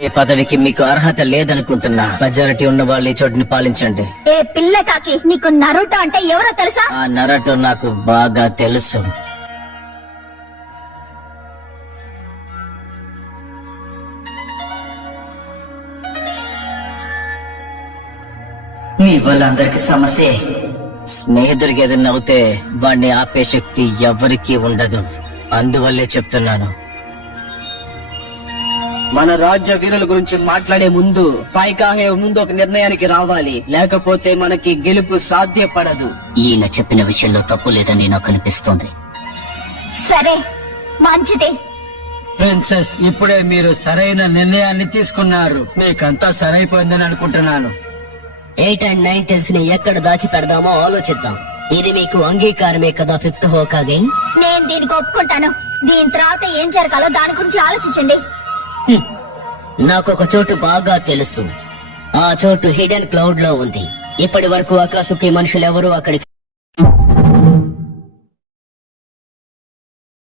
ఏ పదవికి మీకు అర్హత లేదనుకుంటున్నా. మెజారిటీ ఉన్న వాళ్ళు ఈ చోటుని పాలించండి. ఏ పిల్ల కాకి, నీకు నరుటో అంటే ఎవరో తెలుసా? ఆ నరటో నాకు బాగా తెలుసు. నీ వల్ల అందరికి సమస్య. స్నేహితుడికి ఏదైనా అవుతే వాడిని ఆపే శక్తి ఎవరికీ ఉండదు. అందువల్లే చెప్తున్నాను. మన రాజ్య వీరుల గురించి మాట్లాడే ముందు ఫైకాహే ముందు ఒక నిర్ణయానికి రావాలి, లేకపోతే మనకి గెలుపు సాధ్యపడదు. ఈయన చెప్పిన విషయంలో తప్పు లేదని నాకు అనిపిస్తోంది. సరే, మంచిది. ప్రిన్సెస్, ఇప్పుడే మీరు సరైన నిర్ణయాన్ని తీసుకున్నారు. మీకంతా సరైపోయిందని అనుకుంటున్నాను. 8 and 9 తెలిసిన ఎక్కడ దాచి పెడదామో ఆలోచిద్దాం. ఇది మీకు అంగీకారమే కదా 5th హోకాగే? నేను దీనికి ఒప్పుకుంటాను. దీని తర్వాత ఏం జరగాలో దాని గురించి ఆలోచించండి. నాకొక చోటు బాగా తెలుసు. ఆ చోటు హిడెన్ క్లౌడ్ లో ఉంది. ఇప్పటి వరకు అకాసుకి మనుషులెవరూ అక్కడికి